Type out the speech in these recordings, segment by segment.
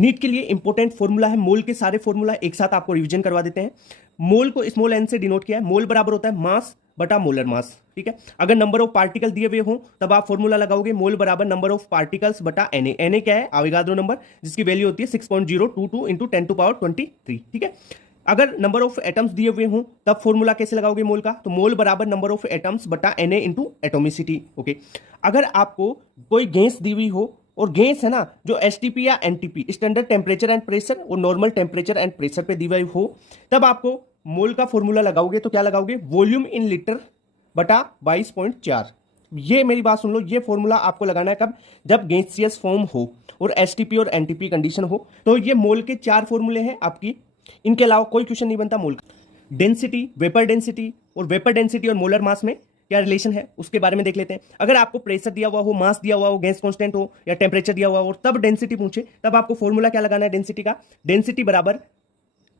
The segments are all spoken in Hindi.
नीट के लिए इंपॉर्टेंट फॉर्मूला है, मोल के सारे फॉर्मूला एक साथ आपको रिवीजन करवा देते हैं। मोल को स्मॉल एन से डिनोट किया है, मोल बराबर होता है मास बटा मोलर मास, ठीक है। अगर नंबर ऑफ पार्टिकल दिए हुए हो तब आप फॉर्मूला लगाओगे मोल बराबर नंबर ऑफ पार्टिकल्स बटा Na। Na क्या है? अवोगाद्रो नंबर, जिसकी वैल्यू होती है 6.022 इंटू 10⁻23, ठीक है। अगर नंबर ऑफ एटम्स दिए हुए हों तब फॉर्मूला कैसे लगाओगे मोल का? तो मोल बराबर नंबर ऑफ एटम्स बटा Na इंटू एटोमिसिटी, ओके। अगर आपको कोई गैस दी हुई हो, और गैस है ना जो एसटीपी या NTP standard temperature and pressure और नॉर्मल टेम्परेचर एंड प्रेशर पे दी हुई हो, तब आपको मोल का फॉर्मूला लगाओगे तो क्या लगाओगे? वॉल्यूम इन लीटर बटा 22.4। ये मेरी बात सुन लो, ये फॉर्मूला आपको लगाना है कब? जब गैसियस फॉर्म हो और एसटीपी और एनटीपी कंडीशन हो। तो ये मोल के 4 फॉर्मूले हैं आपकी, इनके अलावा कोई क्वेश्चन नहीं बनता मोल का। डेंसिटी, वेपर डेंसिटी और मोलर मास में क्या रिलेशन है उसके बारे में देख लेते हैं। अगर आपको प्रेशर दिया हुआ हो, मास दिया हुआ हो, गैस कांस्टेंट हो या टेम्परेचर दिया हुआ हो, तब डेंसिटी पूछे, तब आपको फॉर्मूला क्या लगाना है डेंसिटी का? डेंसिटी बराबर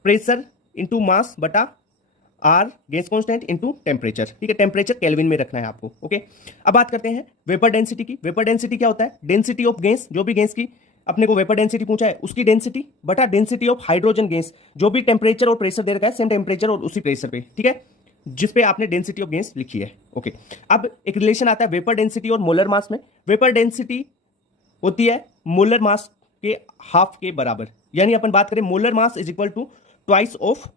प्रेशर इंटू मास बटा R gas constant into temperature, ठीक है। टेम्परेचर केल्विन में रखना है आपको, ओके। अब बात करते हैं वेपर डेंसिटी की। वेपर डेंसिटी क्या होता है? डेंसिटी ऑफ गैस, जो भी गैस की अपने को वेपर डेंसिटी पूछा है उसकी डेंसिटी बटा डेंसिटी ऑफ हाइड्रोजन गैस, जो भी टेम्परेचर और प्रेशर दे रखा है, सेम टेम्परेचर और उसी प्रेशर पे, ठीक है, जिस पे आपने डेंसिटी ऑफ गैस लिखी है, ओके। अब एक रिलेशन आता है वेपर डेंसिटी और मोलर मास में। वेपर डेंसिटी होती है मोलर मास के हाफ के बराबर, यानी अपन बात करें molar mass is equal to twice of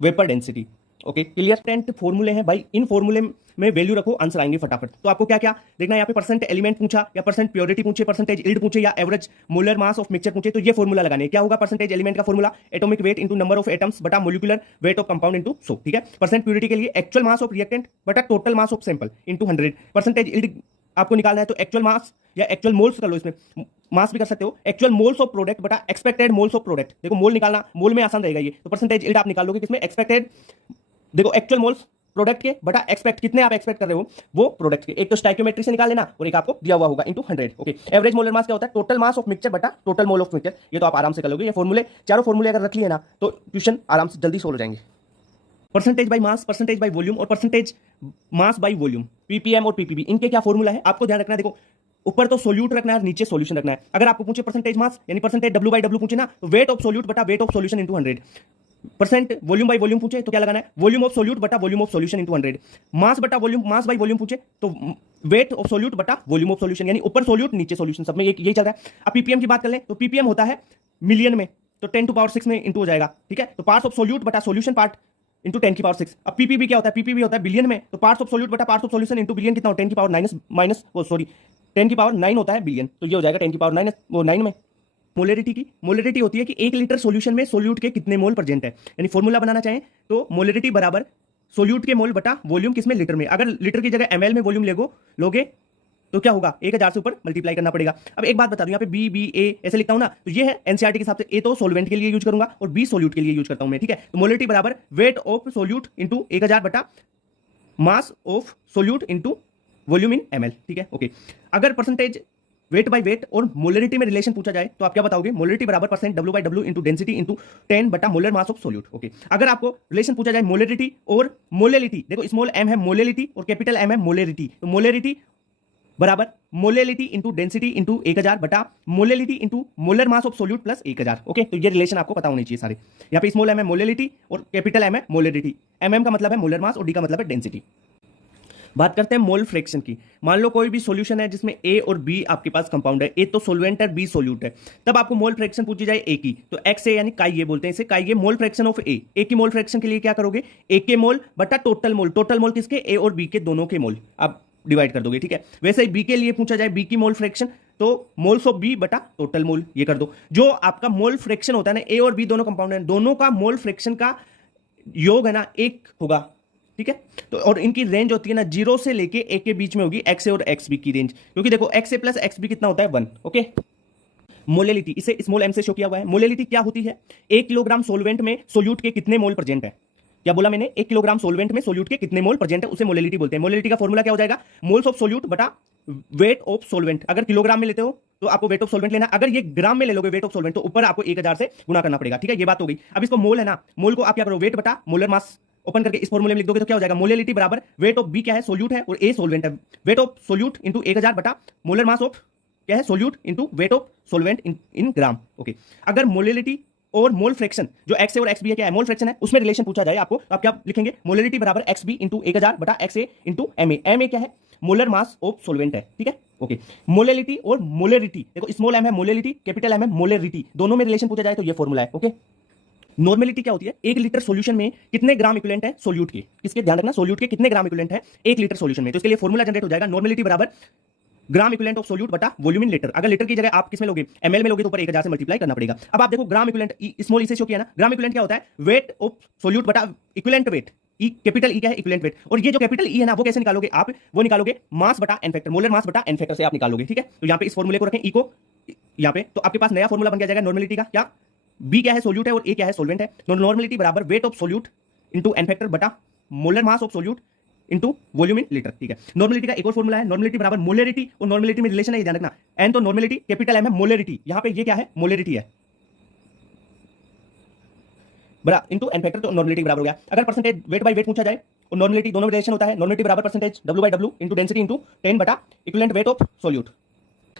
vapour density, okay. Clear? 10 फॉर्मूले हैं भाई, इन फॉर्मूले में वैल्यू रखो, आंसर आएंगे फटाफट। तो आपको क्या क्या देखना है यहाँ पे? परसेंट एलिमेंट पूछा या परसेंट प्योरिटी पूछे, परसेंटेज यील्ड पूछे या average molar mass of mixture पूछे, तो ये फॉर्मूला लगाने हैं। क्या होगा परसेंटेज एलिमेंट का formula? Atomic weight into number of atoms बटा molecular weight of compound into 100, ठीक है। परसेंट प्योरिटी के लिए एक्चुअल मास ऑफ रिएक्टेंट बटा total mass of sample into 100। Percentage yield आपको निकालना है तो एक्चुअल मास या एक्चुअल मोल्स कर लो, इसमें मास भी कर सकते हो। एक्चुअल मोल्स ऑफ प्रोडक्ट बटा एक्सपेक्टेड मोल्स ऑफ प्रोडक्ट। देखो मोल निकालना, मोल में आसान रहेगा ये, तो परसेंटेज यील्ड आप निकाल लोगे किसमें? एक्सपेक्टेड, देखो एक्चुअल मोल्स प्रोडक्ट के बटा एक्सपेक्ट, कितने आप एक्सपेक्ट कर रहे हो वो प्रोडक्ट के। एक तो स्टोइकियोमेट्री से निकाल लेना और एक आपको दिया हुआ होगा इंटू 100, ओके। एवरेज मोलर मास क्या होता है? टोटल मास ऑफ मिक्सचर बटा टोटल मोल ऑफ मिक्सचर। ये तो आप आराम से कर लोगे, ये फॉर्मूले, चारों फॉर्मूले अगर रख लिए ना तो क्वेश्चन आराम से जल्दी सोल्व हो जाएंगे। Percentage by mass, percentage by volume और percentage mass by volume, PPM और पीपीवी, इनके क्या फॉर्मूला है आपको ध्यान रखना है। देखो ऊपर तो सोल्यूट रखना है, नीचे सॉल्यूशन रखना है। अगर आपको पूछे परसेंटेज मास यानी परसेंटेज डब्ल्यू बाय डब्ल्यू पूछे ना, तो वेट ऑफ सोल्यूट बटा weight of solution into 100। Percent volume by volume पूछे तो क्या लगाना है? वॉल्यूम ऑफ सोल्यूट बटा वॉल्यूम ऑफ सॉल्यूशन इंटू 100। मास बटा वॉल्यूम, मास बाय वॉल्यूम पूछे तो वेट ऑफ सोल्यूट बटा वॉल्यूम ऑफ सॉल्यूशन, यानी ऊपर सोल्यूट नीचे सॉल्यूशन, सब में यही चल रहा है। अब पीपीएम की बात कर लें तो पीपीएम होता है मिलियन में, तो 10⁻6 में इंटू हो जाएगा, ठीक है। तो पार्ट्स ऑफ सोल्यूट बटा सॉल्यूशन पार्ट इंटू 10⁻6। अब पीपीबी क्या होता है? पीपीबी होता है बिलियन में, तो पार्ट्स ऑफ सोल्यूट बटा parts of solution into billion, कितना हो? 10⁻9 होता है बिलियन, तो ये हो जाएगा 10⁻9 में। मोलरिटी की, मोलरिटी होती है कि 1 लीटर सॉल्यूशन में सोल्यूट के कितने मोल प्रेजेंट है, यानी फॉर्मूला बनाना चाहें तो मोलरिटी बराबर सोल्यूट के मोल बटा वॉल्यूम किसमें? लीटर में। अगर लीटर की जगह एमएल में वॉल्यूम लोगे तो क्या होगा? 1000 से ऊपर मल्टीप्लाई करना पड़ेगा। अब एक बात बता दूं, यहाँ पे बी बी ए ऐसे लिखता हूं ना, तो ये है एनसीईआरटी के हिसाब से। ए तो सोलवेंट के लिए यूज करूंगा और बी सोल्यूट के लिए यूज करता हूं मैं, ठीक है। तो मोलरिटी बराबर वेट ऑफ सोल्यूट इंटू 1000 बटा मास of solute into volume in ML, ठीक है, ओके। अगर परसेंटेज वेट बाय वेट और मोलरिटी में रिलेशन पूछा जाए तो आप क्या बताओगे? मोलरिटी बराबर percent W by W into density into 10 बटा molar mass of solute, okay. अगर आपको रिलेशन पूछा जाए मोलरिटी और मोलेलिटी, देखो स्मॉल एम है मोलेलिटी और कैपिटल एम है मोलेरिटी, तो मोलेरिटी बराबर मोलेलिटी इंटू डेंसिटी इंटू 1000 बटा molality into molar mass of solute plus 1000, okay. तो ये रिलेशन आपको पता होनी चाहिए सारे। यहाँ पे स्मॉल एम है मोलेलिटी और कैपिटल एम है मोलेरिटी। एम का मतलब है मोलर मास और डी का मतलब है डेंसिटी। बात करते हैं मोल फ्रैक्शन की। मान लो कोई भी सॉल्यूशन है जिसमें ए और बी आपके पास कंपाउंड है, ए तो सोल्वेंट है, बी सोल्यूट है, तब आपको मोल फ्रैक्शन पूछी जाए ए की, तो एक्स ए यानी काई ए बोलते हैं इसे, काई ए मोल फ्रैक्शन ऑफ ए। ए की मोल फ्रैक्शन के लिए क्या करोगे? ए के मोल बटा टोटल मोल, टोटल मोल किसके? ए और बी के दोनों के मोल आप डिवाइड कर दोगे, ठीक है। वैसे ही बी के लिए पूछा जाए बी की मोल फ्रैक्शन, तो मोल्स ऑफ बी बटा टोटल मोल, ये कर दो। जो आपका मोल फ्रैक्शन होता है ना, ए और बी दोनों कंपाउंड है, दोनों का मोल फ्रैक्शन का योग है ना 1 होगा, ठीक है। तो और इनकी रेंज होती है ना 0 से लेके ए के बीच में होगी, एक्स ए और एक्स बी की रेंज, क्योंकि देखो एक्स ए प्लस एक्स बी कितना होता है? 1, ओके। मोलेलिटी इसे स्मॉल एम से शो किया हुआ है। मोलेलिटी क्या होती है? 1 किलोग्राम सोल्वेंट में सोल्यूट के कितने मोल प्रेजेंट है। क्या बोला मैंने? 1 किलोग्राम सोल्वेंट में सोल्यूट के कितने मोल प्रेजेंट है, उसे मोलेलिटी बोलते हैं। मोलेलिटी का फॉर्मूला क्या हो जाएगा? मोल्स ऑफ सोल्यूट बटा वेट ऑफ सोल्वेंट। अगर किलोग्राम में लेते हो तो आपको वेट ऑफ सोल्वेंट लेना, अगर ये ग्राम में ले लोगे वेट ऑफ सोल्वेंट तो ऊपर आपको 1000 से गुना करना पड़ेगा, ठीक है। ये बात हो गई। अब इसको मोल है ना, मोल को आप क्या करो? वेट बटा मोलर मास ओपन करके इस फॉर्मूले में लिख दोगे तो क्या हो जाएगा? मोलेलिटी बराबर वेट ऑफ बी क्या है? सोल्यूट है और ए सोल्वेंट है, वेट ऑफ सोल्यूट इंटू 1000 बटा मोलर मास ऑफ क्या है, solute into weight of solvent in gram. Okay, अगर मोलिलिटी और मोल फ्रैक्शन जो एक्स ए और एक्स बी है, क्या है, मोल फ्रैक्शन है, उसमें रिलेशन पूछा जाए आपको, तो आप क्या लिखेंगे, मोलिलिटी बराबर एक्स बी इंटू 1000 बटा X A into M A. M A क्या है, मोलर मास ऑफ सोलवेंट है, ठीक है। ओके, मोलिलिटी और मोलरिटी, देखो स्मॉल एम है मोलिलिटी, कैपिटल एम है मोलरिटी, दोनों में रिलेशन पूछा जाए तो ये फॉर्मूला है। ओके, नॉर्मेलिटी क्या होती है, 1 लीटर सॉल्यूशन में कितने ग्राम इक्विवेलेंट है सोल्यूट के, किसके ध्यान रखना, सोल्यूट के कितने ग्राम इक्विवेलेंट है 1 लीटर सॉल्यूशन में। तो इसके लिए फॉर्मूला जनरेट हो जाएगा, नॉर्मेलिटी बराबर ग्राम इक्विवेलेंट ऑफ सोल्यूट बटा वॉल्यूम इन लीटर। अगर लीटर की जगह आप किसमें लोगे, एमएल में लोगे तो ऊपर 1000 से मल्टीप्लाई करना पड़ेगा। अब आप देखो ग्राम इक्विवेलेंट स्मॉल इसे शो किया ना, ग्राम इक्विवेलेंट क्या होता है, वेट ऑफ सोल्यूट बटा equivalent wait, E capital E क्या है, इक्विवेलेंट वेट। और ये जो कैपिटल ई है ना, वो कैसे निकालोगे आप, वो निकालोगे मास बटा एन फैक्टर, मोलर मास बटा एन फैक्टर से आप निकालोगे, ठीक है। तो यहाँ पे इस फॉर्मूले को रखें, ई को यहाँ पे, तो आपके पास नया फॉर्मूला बन गया जाएगा नॉर्मेलिटी का, क्या, बी क्या है, सोल्यूट है, और ए क्या है, सोलवेंट है। तो नॉर्मेलिटी बराबर weight of solute into N factor बटा molar mass of solute into volume in litre, ठीक है। नॉर्मेलिटी का एक और फॉर्मूला है, नॉर्मेलिटी बराबर मोलरिटी, और नॉर्मेलिटी में रिलेशन है, ये ध्यान रखना, एन तो नॉर्मेलिटी कैपिटल एम है, मोलरिटी यहाँ पे ये क्या है, मोलरिटी है, बराबर इंटू एन फैक्टर, तो नॉर्मेलिटी बराबर हो गया। अगर परसेंटेज वेट बाय वेट पूछा जाए और नॉर्मेलिटी दोनों में रिलेशन होता है, नॉर्मेलिटी बराबर percentage W by W into density into 10 बटा equivalent wait of solute.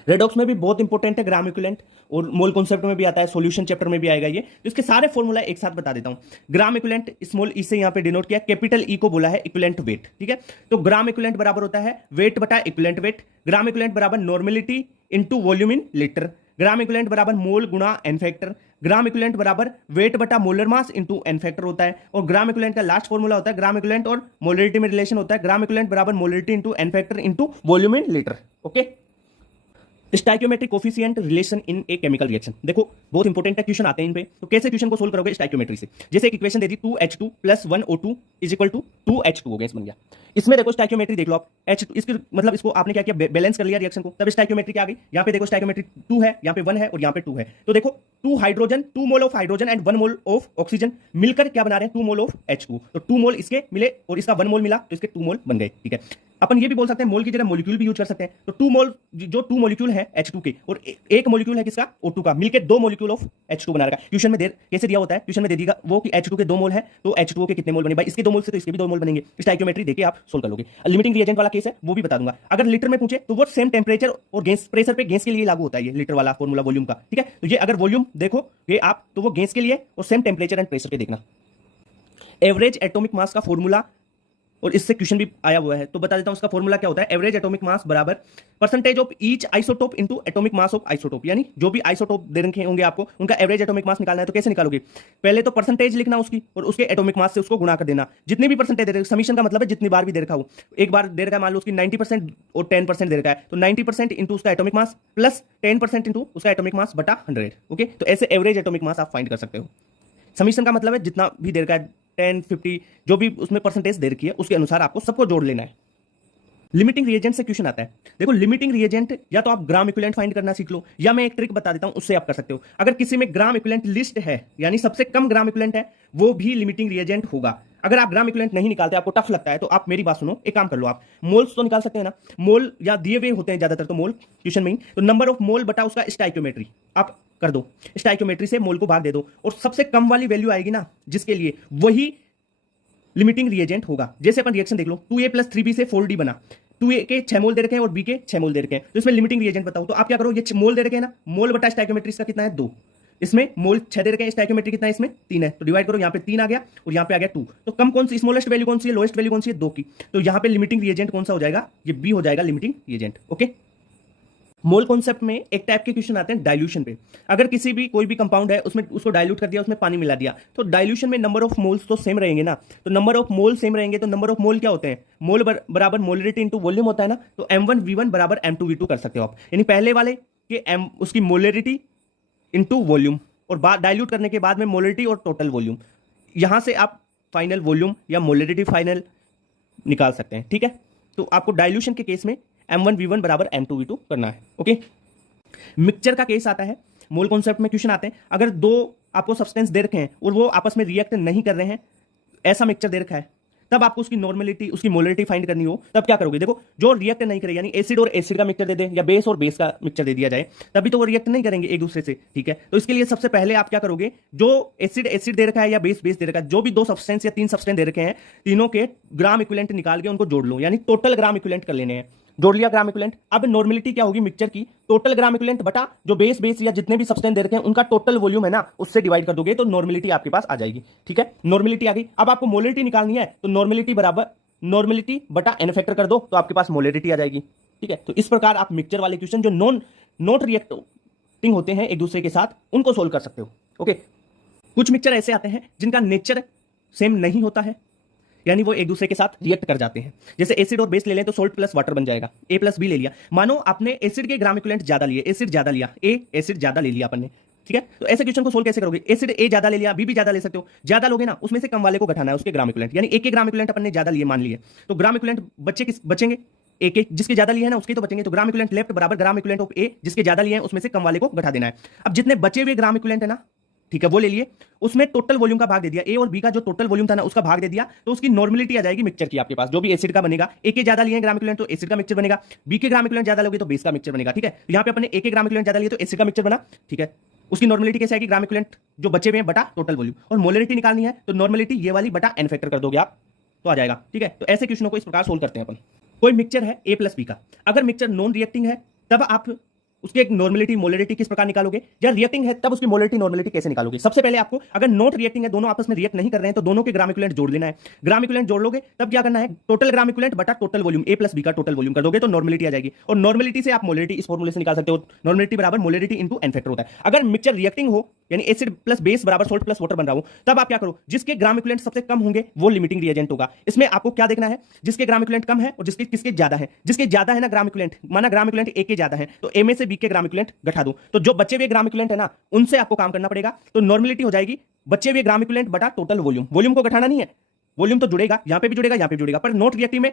Redox में भी बहुत इंपॉर्टेंट है ग्राम इक्विवेलेंट, और मोल कॉन्सेप्ट में भी आता है, सॉल्यूशन चैप्टर में भी आएगा ये, तो इसके सारे फॉर्मूला एक साथ बता देता हूं। ग्राम इक्विवेलेंट स्मॉल ई से यहां पे डिनोट किया, कैपिटल ई को बोला है इक्विवेलेंट वेट, ठीक है। तो ग्राम इक्विवेलेंट बराबर होता है वेट बटा इक्विवेलेंट वेट, ग्राम इक्विवेलेंट बराबर normality into volume in litre, gram equivalent बराबर मोल गुणा एन फैक्टर, ग्राम इक्विवेलेंट बराबर वेट बटा molar mass into N factor होता है, और ग्राम इक्विवेलेंट का लास्ट फॉर्मूला होता है, ग्राम इक्विवेलेंट और मोलरिटी में रिलेशन होता है, ग्राम इक्विवेलेंट बराबर molarity into N factor into volume in litre. Okay, stoichiometric coefficient relation in a chemical reaction, देखो बहुत इंपॉर्टेंट है, क्वेश्चन आते हैं इन पे, तो कैसे क्वेश्चन को सोल्व करोगे, स्टाइक्योमेट्री से। जैसे एक इक्वेशन दे दी 2H2 plus 1O2 is equal to 2H2 हो गया, बन गया। इसमें देखो स्टाइक्योमेट्री देख लो आप, H2 इसके मतलब इसको आपने क्या किया, बैलेंस कर लिया रिएक्शन को, तब स्टाइक्योमेट्री क्या आ गई, यहाँ पे देखो स्टाइक्योमेट्री 2 है, यहाँ पे 1 है, और यहाँ पे 2 है। तो देखो 2 hydrogen, 2 mole of hydrogen and 1 mole of oxygen मिलकर क्या बना रहे हैं, 2 मोल ऑफ H2। तो 2 मोल इसके मिले और इसका 1 मोल मिला, तो इसके 2 मोल बन गए, ठीक है। अपन ये भी बोल सकते हैं मोल की जगह मॉलिक्यूल भी यूज कर सकते हैं। तो 2 मोल, जो 2 मॉलिक्यूल है H2 के, और एक मॉलिक्यूल है किसका, O2 का, मिलकर 2 मॉलिक्यूल ऑफ H2 बना रखा है। ट्यूशन में कैसे दिया होता है, ट्यूशन में दे देगा वो कि H2 के 2 मोल है, तो H2O के कितने मोल बने, भाई इसके 2 मोल से तो इसके भी 2 मोल बनेंगे। स्टाइक्योमेट्री देके आप सोल्व कर लोगे। लिमिटिंग रिएजेंट वाला केस है, वो भी बता दूंगा। अगर लीटर में पूछे तो वो सेम टेम्परेचर और गैस प्रेशर पे गैस के लिए लागू होता है, ये लीटर वाला फॉर्मूला वॉल्यूम का, ठीक है। तो ये अगर वॉल्यूम देखो ये आप, तो वो गैस के लिए और सेम टेम्परेचर एंड प्रेशर पे देखना। एवरेज एटॉमिक मास का फॉर्मूला, और इससे क्वेश्चन भी आया हुआ है, तो बता देता हूं उसका फॉर्मूला क्या होता है। एवरेज एटॉमिक मास बराबर percentage of each isotope into atomic mass of isotope, यानी जो भी आइसोटोप दे रखे होंगे आपको, उनका एवरेज एटॉमिक मास निकालना है। तो कैसे निकालोगे, पहले तो परसेंटेज लिखना उसकी, और उसके एटॉमिक मास से उसको गुणा कर देना। जितनी भी परसेंटेज दे रखा, समीशन का मतलब है जितनी बार भी दे रखा हो, एक बार दे रखा है मान लो उसकी 90% और 10% दे रखा है, तो 90% इंटू उसका एटॉमिक मास प्लस 10% इंटू उसका एटॉमिक मास बटा 100। ओके, तो ऐसे एवरेज एटॉमिक मास आप फाइंड कर सकते हो। समीशन का मतलब है जितना भी दे रखा है, 10, 50 जो भी उसमें परसेंटेज दे रखी है, उसके अनुसार आपको सबको जोड़ लेना है। लिमिटिंग रिएजेंट से क्वेश्चन आता है, देखो लिमिटिंग रिएजेंट या तो आप ग्राम इक्विवेलेंट फाइंड करना सीख लो, या मैं एक ट्रिक बता देता हूं, उससे आप कर सकते हो। अगर किसी में ग्राम इक्विवेलेंट लिस्ट है, यानी सबसे कम ग्राम इक्विवेलेंट है, वो भी लिमिटिंग रिएजेंट होगा। अगर आप ग्राम इक्विवेलेंट नहीं निकालते, आपको टफ लगता है, तो आप मेरी बात सुनो, एक काम कर लो, आप मोल्स तो निकाल सकते हैं ना, मोल या दिए हुए होते हैं ज्यादातर तो मोल क्वेश्चन में ही, तो नंबर ऑफ मोल बटा उसका स्टाइक्योमेट्री आप कर दो, स्टाइक्योमेट्री से मोल को भाग दे दो, और सबसे कम वाली वैल्यू आएगी ना जिसके लिए, वही लिमिटिंग रिएजेंट होगा। जैसे अपन रिएक्शन देख लो, 2A प्लस 3B से 4D बना, 2A के 6 मोल दे रखे हैं और B के 6 मोल दे रखे हैं, तो इसमें लिमिटिंग रिएजेंट बताओ। तो आप क्या करो, ये मोल दे रखे हैं ना, मोल बटा स्टाइक्योमेट्री का कितना है 2, इसमें मोल 6 दे रखे हैं, स्टाइक्योमेट्री कितना है इसमें 3 है, तो डिवाइड करो, यहाँ पे 3 आ गया और यहाँ पे आ गया 2। तो कम कौन सी, स्मॉलेस्ट वैल्यू कौन सी है, लोएस्ट वैल्यू कौन सी है, 2 की। तो यहाँ पे लिमिटिंग रिएजेंट कौन सा हो जाएगा, ये B हो जाएगा limiting reagent. Okay, mole concept में एक टाइप के क्वेश्चन आते हैं डाइल्यूशन पे। अगर किसी भी कोई भी कंपाउंड है, उसमें उसको डाइल्यूट कर दिया, उसमें पानी मिला दिया, तो डाइल्यूशन में नंबर ऑफ मोल्स तो सेम रहेंगे ना। तो नंबर ऑफ मोल सेम रहेंगे, तो नंबर ऑफ मोल क्या होते हैं, मोल बराबर मोलरिटी इंटू वॉल्यूम होता है ना, तो M1V1 बराबर M2V2 कर सकते हो आप, यानी पहले वाले के उसकी मोलरिटी इंटू वॉल्यूम, और डाइल्यूट करने के बाद में मोलरिटी और टोटल वॉल्यूम, यहां से आप फाइनल वॉल्यूम या मोलरिटी फाइनल निकाल सकते हैं, ठीक है। तो आपको डाइल्यूशन के केस में M1V1 बराबर M2V2 करना है। ओके, मिक्सचर का केस आता है, मोल कॉन्सेप्ट में क्वेश्चन आते हैं। अगर दो आपको सब्सटेंस दे रखे हैं और वो आपस में रिएक्ट नहीं कर रहे हैं, ऐसा मिक्सचर दे रखा है, तब आपको उसकी नॉर्मेलिटी, उसकी मोलरिटी फाइंड करनी हो, तब क्या करोगे, देखो जो रिएक्ट नहीं करे, यानी एसिड और एसिड का मिक्सचर दे दे या बेस और बेस का मिक्सचर दे दिया जाए, तभी तो वो रिएक्ट नहीं करेंगे एक दूसरे से, ठीक है। तो इसके लिए सबसे पहले आप क्या करोगे, जो एसिड एसिड दे रखा है या बेस बेस दे रखा है, जो भी 2 सब्सटेंस या 3 सब्सटेंस दे रखे हैं, तीनों के ग्राम इक्विवेलेंट निकाल के उनको जोड़ लो, यानी टोटल ग्राम इक्विवेलेंट कर लेने हैं। जोड़ लिया ग्राम इक्विवेलेंट। अब नॉर्मेलिटी क्या होगी मिक्सचर की, टोटल ग्राम इक्विवेलेंट बटा जो बेस बेस या जितने भी सब्सटेंस दे रखे हैं उनका टोटल वॉल्यूम है ना, उससे डिवाइड कर दोगे तो नॉर्मेलिटी आपके पास आ जाएगी। ठीक है, नॉर्मेलिटी आ गई। अब आपको मोलरिटी निकालनी है तो नॉर्मेलिटी बराबर नॉर्मेलिटी बटा एन फैक्टर कर दो तो आपके पास मोलरिटी आ जाएगी। ठीक है, तो इस प्रकार आप मिक्सचर वाले क्वेश्चन जो नॉट रिएक्टिंग होते हैं एक दूसरे के साथ उनको सोल्व कर सकते हो। ओके, कुछ मिक्सचर ऐसे आते हैं जिनका नेचर सेम नहीं होता है, यानी वो एक दूसरे के साथ रिएक्ट कर जाते हैं। जैसे एसिड और बेस ले लें तो सोल्ट प्लस वाटर बन जाएगा, ए प्लस बी ले लिया। मानो आपने एसिड के ग्राम इक्विवेलेंट ज्यादा लिए, एसिड ज्यादा लिया, एसिड ज्यादा ले लिया अपन ने। ठीक है, तो ऐसे क्वेश्चन को सोल्व कैसे करोगे, एसिड ए ज्यादा ले लिया, बी भी ज्यादा ले सकते हो। ज्यादा लोगे ना उसमें से कम वाले को घटाना है उसके ग्राम इक्विवेलेंट, यानी एक के ग्राम इक्विवेलेंट अपन ने ज्यादा लिए मान लिए तो ग्राम इक्विवेलेंट बचेंगे एक जिसके ज्यादा लिए है ना उसके तो बचेंगे। तो ग्राम इक्विवेलेंट लेफ्ट बराबर ग्राम इक्विवेलेंट ऑफ ए, जिसके ज्यादा लिए हैं उसमें से कम वाले को घटा देना है। अब जितने बचे हुए ग्राम इक्विवेलेंट है ना, ठीक है, वो ले लिए, उसमें टोटल वॉल्यूम का भाग दे दिया, ए और बी का जो टोटल वॉल्यूम था ना उसका भाग दे दिया, तो उसकी नॉर्मेलिटी आ जाएगी मिक्सचर की आपके पास। जो भी एसिड का बनेगा, ए के ज्यादा लिए ग्राम इक्विवेलेंट तो एसिड का मिक्सचर बनेगा, बी के ग्राम इक्विवेलेंट ज्यादा लोगे तो बेस का मिक्सचर बनेगा। ठीक है, यहाँ पे अपने ए के ग्राम इक्विवेलेंट ज्यादा लिए तो एसिड का मिक्सचर बना। ठीक है, उसकी नॉर्मेलिटी कैसे आएगी, ग्राम इक्विवेलेंट जो बचे हुए हैं बटा टोटल वॉल्यूम, और मोलरिटी निकालनी है तो नॉर्मेलिटी ये वाली बटा एन फैक्टर कर दोगे आप तो आ जाएगा। ठीक है, तो ऐसे क्वेश्चनों को इस प्रकार सोल्व करते हैं अपन। कोई मिक्सचर है ए प्लस बी का, अगर मिक्सचर नॉन रिएक्टिंग है तब आप उसकी एक नॉर्मेलिटी मोलरिटी किस प्रकार निकालोगे, या रिएक्टिंग है तब उसकी मोलरिटी नॉर्मेलिटी कैसे निकालोगे। सबसे पहले आपको अगर नॉट रिएक्टिंग है, दोनों आपस में रिएक्ट नहीं कर रहे हैं, तो दोनों के ग्राम इक्विवेलेंट जोड़ लेना है। ग्राम इक्विवेलेंट जोड़ लोगे तब क्या करना है, टोटल ग्राम इक्विवेलेंट बटा टोटल वॉल्यूम, ए प्लस बी का टोटल वॉल्यूम कर दोगे तो नॉर्मेलिटी आ जाएगी। और नॉर्मेलिटी से आप मोलरिटी इस फॉर्मूले से निकाल सकते हो, नॉर्मेलिटी बराबर मोलरिटी इंटू एन फैक्टर होता है। अगर मिक्सचर रिएक्टिंग हो यानी एसिड प्लस बेस बराबर सोल्ट प्लस वाटर बन रहा हो, तब आप क्या करो, जिसके ग्राम इक्विवेलेंट सबसे कम होंगे वो लिमिटिंग रिएजेंट होगा। इसमें आपको क्या देखना है, जिसके ग्राम इक्विवेलेंट कम है और जिसके किसके ज्यादा है। जिसके ज्यादा है ना ग्राम इक्विवेलेंट, माना ग्राम इक्विवेलेंट ए के ज्यादा है तो ए में से बी के ग्राम इक्विवेलेंट घटा दो, तो जो बचे हुए ग्राम इक्विवेलेंट है ना उनसे आपको काम करना पड़ेगा। तो नॉर्मेलिटी हो जाएगी बचे हुए ग्राम इक्विवेलेंट बटा टोटल वॉल्यूम। वॉल्यूम को घटाना नहीं है, वॉल्यूम तो जुड़ेगा, यहां पे भी जुड़ेगा, यहां पे भी जुड़ेगा, पर नॉट रिएक्टिव में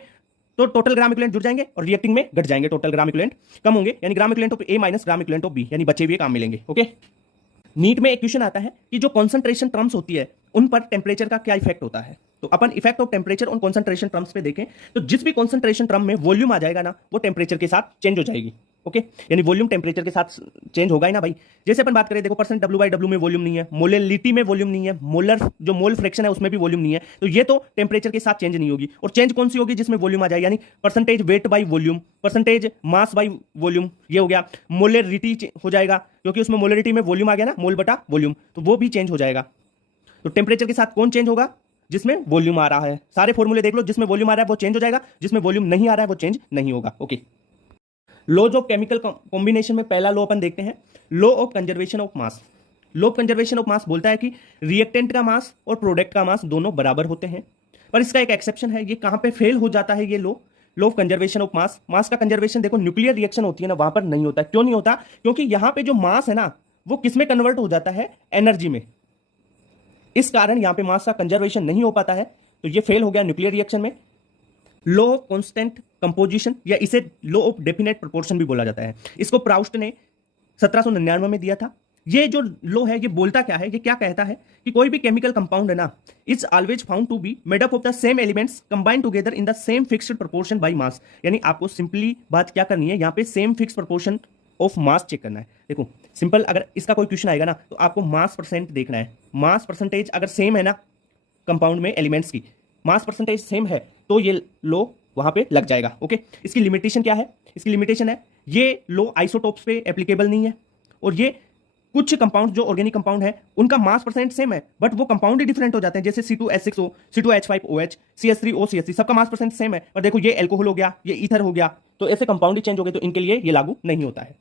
तो टोटल ग्राम इक्विवेलेंट जुड़ जाएंगे और रिएक्टिंग में घट जाएंगे, टोटल ग्राम इक्विवेलेंट कम होंगे, यानी gram equivalent of A minus gram equivalent of B, यानी बचे हुए काम मिलेंगे। ओके, नीट में एक क्वेश्चन आता है कि जो कॉन्सेंट्रेशन टर्म्स होती है उन पर टेम्परेचर का क्या इफेक्ट होता है। तो अपन effect of temperature on concentration terms पे देखें तो जिस भी कॉन्सेंट्रेशन टर्म में वॉल्यूम आ जाएगा ना वो टेम्परेचर के साथ चेंज हो जाएगी। ओके, यानी वॉल्यूम टेम्परेचर के साथ चेंज होगा ही ना भाई। जैसे अपन बात करें, देखो परसेंट डब्ल्यू बाई डब्ल्यू में वॉल्यूम नहीं है, मोलरिटी में वॉल्यूम नहीं है, मोलर जो मोल फ्रैक्शन है उसमें भी वॉल्यूम नहीं है, तो ये तो टेम्परेचर के साथ चेंज नहीं होगी। और चेंज कौन सी होगी, जिसमें वॉल्यूम आ जाए, यानी percentage weight by volume, percentage mass by volume, ये हो गया। मोलरिटी हो जाएगा क्योंकि उसमें मोलरिटी में वॉल्यूम आ गया ना, मोल बटा वॉल्यूम, तो वो भी चेंज हो जाएगा। तो टेम्परेचर के साथ कौन चेंज होगा, जिसमें वॉल्यूम आ रहा है। सारे फॉर्मूले देख लो, जिसमें वॉल्यूम आ रहा है वो चेंज हो जाएगा, जिसमें वॉल्यूम नहीं आ रहा है वो चेंज नहीं होगा। Okay, laws of chemical combination में पहला लॉ अपन देखते हैं, law of conservation of mass. Law of conservation of mass बोलता है कि रिएक्टेंट का मास और प्रोडक्ट का मास दोनों बराबर होते हैं, पर इसका एक एक्सेप्शन है। ये कहां पे फेल हो जाता है, ये law of conservation of mass. Mass का कंजर्वेशन देखो न्यूक्लियर रिएक्शन होती है ना, वहां पर नहीं होता। क्यों नहीं होता, क्योंकि यहां पे जो मास है ना वो किस में कन्वर्ट हो जाता है, एनर्जी में। इस कारण यहां पे मास का कंजर्वेशन नहीं हो पाता है, तो ये फेल हो गया न्यूक्लियर रिएक्शन में। लॉ ऑफ कांस्टेंट कंपोजिशन या इसे लॉ ऑफ डेफिनेट प्रोपोर्शन भी बोला जाता है। इसको प्राउस्ट ने 1799 में दिया था। ये जो लॉ है ये बोलता क्या है, ये क्या कहता है कि कोई भी केमिकल कंपाउंड है ना, it's always found to be made up of the same elements combined together in the same fixed proportion by mass. यानी आपको सिंपली बात क्या करनी है, यहां पे same fix proportion of mass check करना है। देखो सिंपल, अगर इसका कोई क्वेश्चन आएगा ना तो आपको मास परसेंट देखना है। मास परसेंटेज अगर सेम है ना कंपाउंड में एलिमेंट्स की मास परसेंटेज सेम है तो ये लो वहां पे लग जाएगा। ओके, इसकी लिमिटेशन क्या है, इसकी लिमिटेशन है ये लो आइसोटोप्स पे एप्लीकेबल नहीं है, और ये कुछ कंपाउंड जो ऑर्गेनिक कंपाउंड है उनका मास परसेंट सेम है बट वो कंपाउंड ही डिफरेंट हो जाते हैं। जैसे C2H6O, C2H5OH, CH3O, CH3, सबका मास परसेंट सेम है, और देखो ये एल्कोहल हो गया, ये ईथर हो गया, तो ऐसे कंपाउंड ही चेंज हो गए, तो इनके लिए ये लागू नहीं होता है।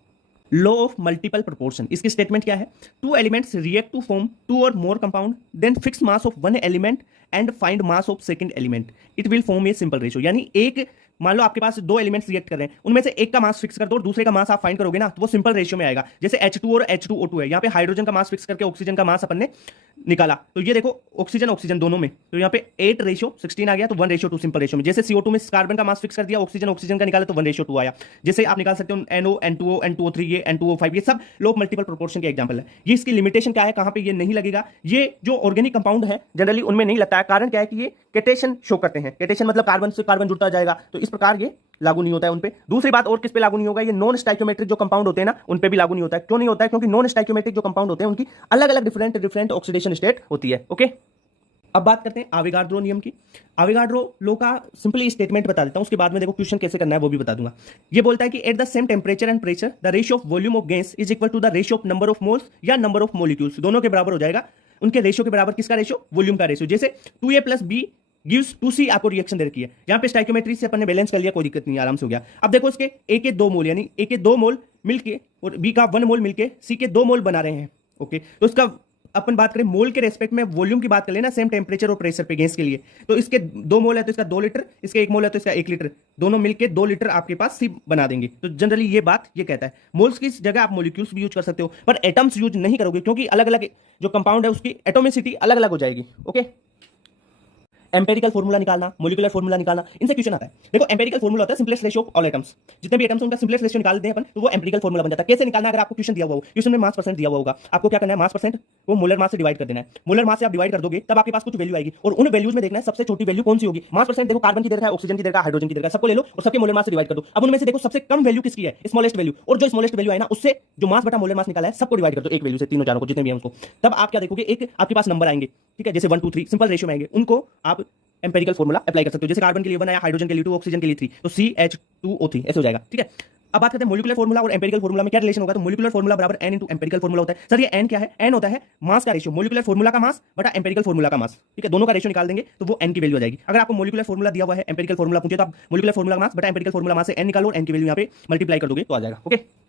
लॉ ऑफ मल्टीपल प्रोपोर्शन, इसकी स्टेटमेंट क्या है, two elements react to form two or more compound, then fix mass of one element and find mass of second element, it will form a simple ratio. यानी एक मान लो आपके पास दो एलिमेंट्स रिएक्ट कर रहे हैं, उनमें से एक का मास फिक्स कर दो और दूसरे का मास आप फाइंड करोगे ना, तो वो सिंपल रेशियो में आएगा। जैसे H2 और H2O2 है, यहाँ पे हाइड्रोजन का मास फिक्स करके ऑक्सीजन का मास अपन ने निकाला, तो ये देखो ऑक्सीजन ऑक्सीजन दोनों में, तो यहाँ पे 8:16 आ गया, तो 1:2 सिंपल रेशियो में। जैसे CO2 में कार्बन का मास फिक्स कर दिया, ऑक्सीजन ऑक्सीजन का निकाला, तो 1:2 आया। जैसे आप निकाल सकते हो NO, N2O, N2O3, ये N2O5, ये सब लॉ ऑफ मल्टीपल प्रोपोर्शन के एग्जांपल है। ये इसकी लिमिटेशन क्या है, कहां पे ये नहीं लगेगा, ये जो ऑर्गेनिक कंपाउंड है जनरली उनमें नहीं लगता है। कारण क्या है कि ये कैटेशन शो करते हैं, कैटेशन मतलब कार्बन से कार्बन जुड़ता जाएगा, तो इस प्रकार ये लागू नहीं होता है उनपे। दूसरी बात और किस पे लागू नहीं होगा, ये नॉन स्टाइकियोमेट्रिक जो कंपाउंड होते हैं ना उनपे भी लागू नहीं होता है। क्यों नहीं होता है, क्योंकि नॉन स्टाइकियोमेट्रिक जो कंपाउंड होते हैं उनकी अलग अलग डिफरेंट ऑक्सीडेशन स्टेट होती है। ओके, अब बात करते हैं आविगाड्रो नियम की। आविगाड्रो लो का सिंपली स्टेटमेंट बता देता हूं, उसके बाद में देखो क्वेश्चन कैसे करना है वो भी बता दूंगा। ये बोलता है कि at the same temperature and pressure the ratio of volume of gas is equal to the ratio of number of moles या नंबर ऑफ मोलिक्यूल्स, दोनों के बराबर हो जाएगा। उनके रेशियो के बराबर किसका रेशियो? वॉल्यूम का रेशियो। जैसे 2A plus B gives 2C आपको रिएक्शन दे रखी है, यहां पे स्टाइकियोमेट्री से अपन ने बैलेंस कर लिया, कोई दिक्कत नहीं, आराम से हो गया। अब देखो इसके A के 2 मोल यानी A के 2 मोल मिलके और B का 1 मोल मिलके C के 2 मोल बना रहे हैं। ओके, तो इसका अपन बात करें मोल के रेस्पेक्ट में, वॉल्यूम की बात कर लेना सेम टेम्परेचर और प्रेशर पे गैस के लिए, तो इसके 2 मोल है तो इसका 2 लीटर, इसके 1 मोल है तो इसका 1 लीटर, दोनों मिलके 2 लीटर आपके पास सी बना देंगे। तो जनरली ये बात ये कहता है। मोल्स की जगह आप मोलिक्यूल्स भी यूज कर सकते हो, पर एटम्स यूज नहीं करोगे क्योंकि अलग अलग जो कंपाउंड है उसकी एटोमिसिटी अलग अलग हो जाएगी। ओके, एम्पेरिकल फॉर्मूला निकालना, मोलिकुलर फॉर्मूला निकालना, इनसे क्वेश्चन आता है। देखो एम्पेरिकल फॉर्मूला होता है simplest ratio of all atoms, जितने भी एटम्स उनका सिंपलेस्ट रेशियो निकाल दें अपन तो वो एम्पेरिकल फॉर्मूला बन जाता है। कैसे निकालना? अगर आपको क्वेश्चन दिया हुआ हो, क्वेश्चन में मास परसेंट दिया हुआ होगा, आपको क्या करना है, मास परसेंट वो मोलर मास से डिवाइड कर देना है। मोलर मास से आप डिवाइड कर दोगे तब आपके पास कुछ वैल्यू आएगी और उन वैल्यूज में देखना है सबसे छोटी वैल्यू कौन सी होगी। मास परसेंट देखो कार्बन की दे रखा है, ऑक्सीजन की दे रखा है, हाइड्रोजन की दे रखा है, सबको ले लो और सबके मोलर मास से डिवाइड कर दो। अब उनमें से देखो सबसे कम वैल्यू किसकी है, स्मॉलेस्ट वैल्यू, और जो स्मॉलेस्ट वैल्यू है ना उससे जो मास बटा मोलर मास निकाला है सबको डिवाइड कर दो एक वैल्यू से, तीनों चारों को जितने भी हैं उनको। तब आप क्या देखोगे, एक आपके पास नंबर आएंगे, ठीक है, जैसे 1 2 3 सिंपल रेशियो में आएंगे, उनको आप एम्पेरिकल फॉर्मूला अप्लाई कर सकते हो। जैसे कार्बन के लिए 1 आया, हाइड्रोजन के लिए 2, ऑक्सीजन के लिए 3, तो CH2O3 ऐसे हो जाएगा। ठीक है, अब बात करते हैं मोलिकुलर फॉर्मूला और एम्पेरिकल फॉर्मूला में क्या रिलेशन होगा। तो मोलिकुलर फॉर्मूला बराबर n इनटू एम्पेरिकल फॉर्मूला होता है। सर ये n क्या है? n होता है मास का रेशियो, मोलिकुलर फॉर्मूला का मास बटा एम्पेरिकल फॉर्मूला का मास। ठीक है, दोनों का रेशियो निकाल देंगे तो वो n की वैल्यू आ जाएगी। अगर आपको मोलिकुलर फॉर्मूला दिया हुआ है, एम्पेरिकल फॉर्मूला पूछे तो आप मोलिकुलर फॉर्मूला मास बटा एम्पेरिकल फॉर्मूला मास से n निकालो, n की वैल्यू यहाँ पे मल्टीप्लाई कर दोगे तो आ जाएगा। ओके।